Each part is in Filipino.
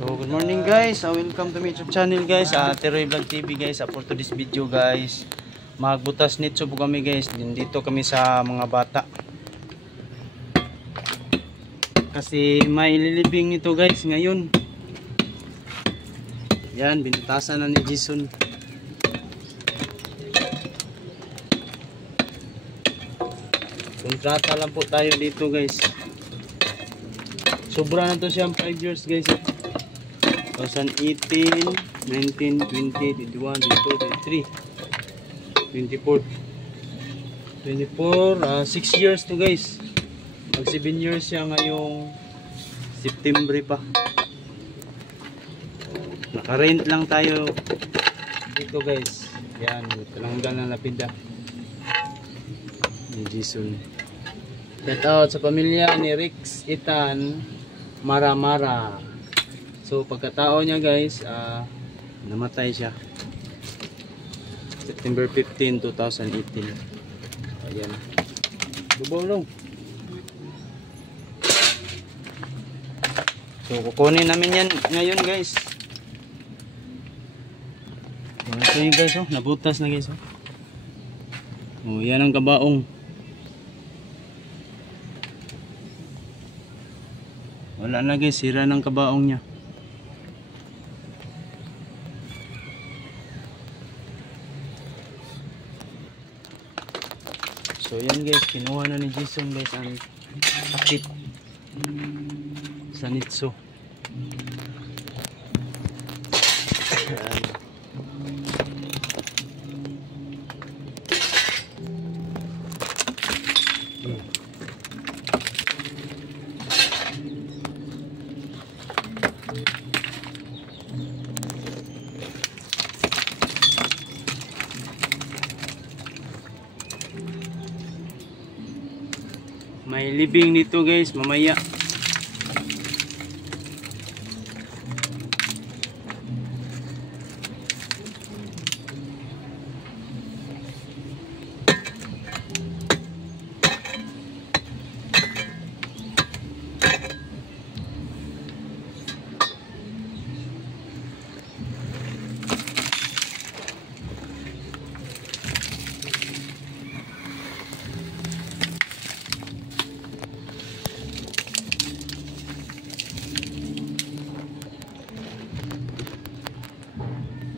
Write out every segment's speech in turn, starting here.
So good morning guys, welcome to my YouTube channel guys, Teroy Vlog TV guys. For today's video guys, magbutas nitso po kami guys. Dito kami sa mga bata kasi may ililibing nito guys ngayon. Yan, binutasan na ni Jason. Kontrata lang po tayo dito guys. Sobra na to siyang 5 years guys. 2018, 19, 20, 21, 22, 23, 24, 6 years to guys. Mag 7 years siya ngayong September pa. Naka-rent lang tayo dito guys. Yan, talanggal na lapida ni Jason. Shout out sa pamilya ni Rex, Ethan, Mara. So pagkatao niya guys, namatay siya September 15, 2018. Ayan. Bubulong. So kukunin namin yan ngayon guys. So ito yung guys, nabutas na guys. Yan ang kabaong. Wala na guys, sira ng kabaong niya. So yan guys, kinuha na ni Jason guys ang takip sa nitso. Yan. May libing dito guys mamaya.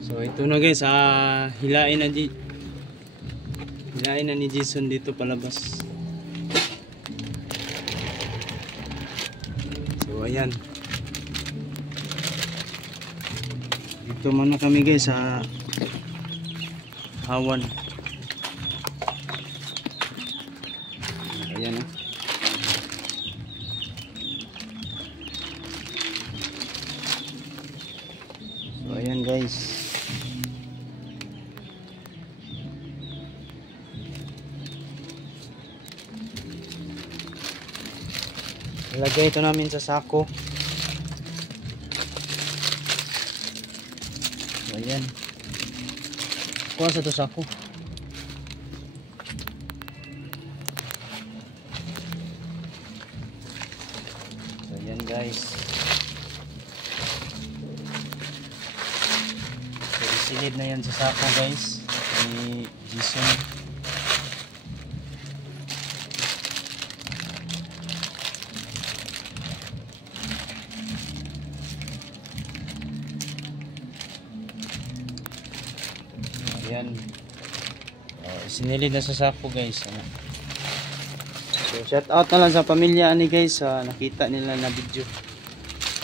So ito na guys, hilain na ni Jason dito palabas. So ayan. Dito muna kami guys sa hawan. Ayan . So ayan guys. Ilagay ito namin sa sako. So, ayan. Kuha sa ito sako. So, ayan guys. So, isilid na yan sa sako guys. Ni Jason. Ayan. Sinilid na sa sako guys. So shout out na lang sa pamilya ni guys, nakita nila na video.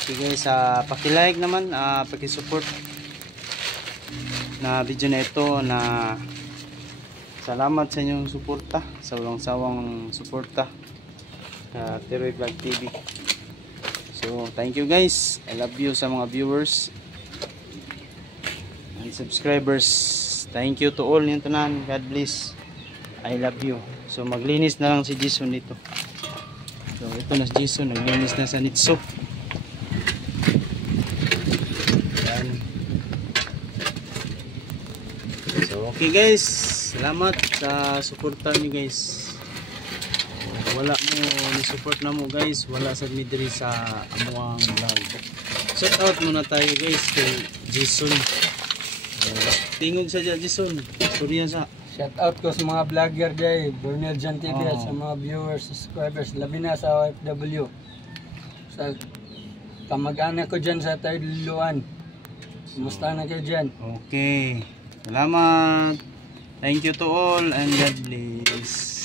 So guys, paki-like naman, paki-support na video na ito. Na salamat sa inyong suporta, sa walang sawang suporta sa Teroy Vlog TV. So thank you guys. I love you sa mga viewers and subscribers. Thank you to all yung tanan. God bless. I love you. So maglinis na lang si Jason dito. So ito na si Jason, naglinis na sa nitso. Yan. So okay guys, salamat sa suporta niyo guys. Wala mo ni support na mo guys, wala sa midri sa amuang vlog. Shout out muna tayo guys kay Jason. Tingog sa Jason. Surya sa. Shout out ko sa mga vlogger dyan, Burnell Jan TV at sa mga viewers, subscribers, labi na sa OFW. Sa kamag-anak ko dyan sa Tayluan. Kumusta na kayo dyan? Okay. Salamat. Thank you to all and God bless.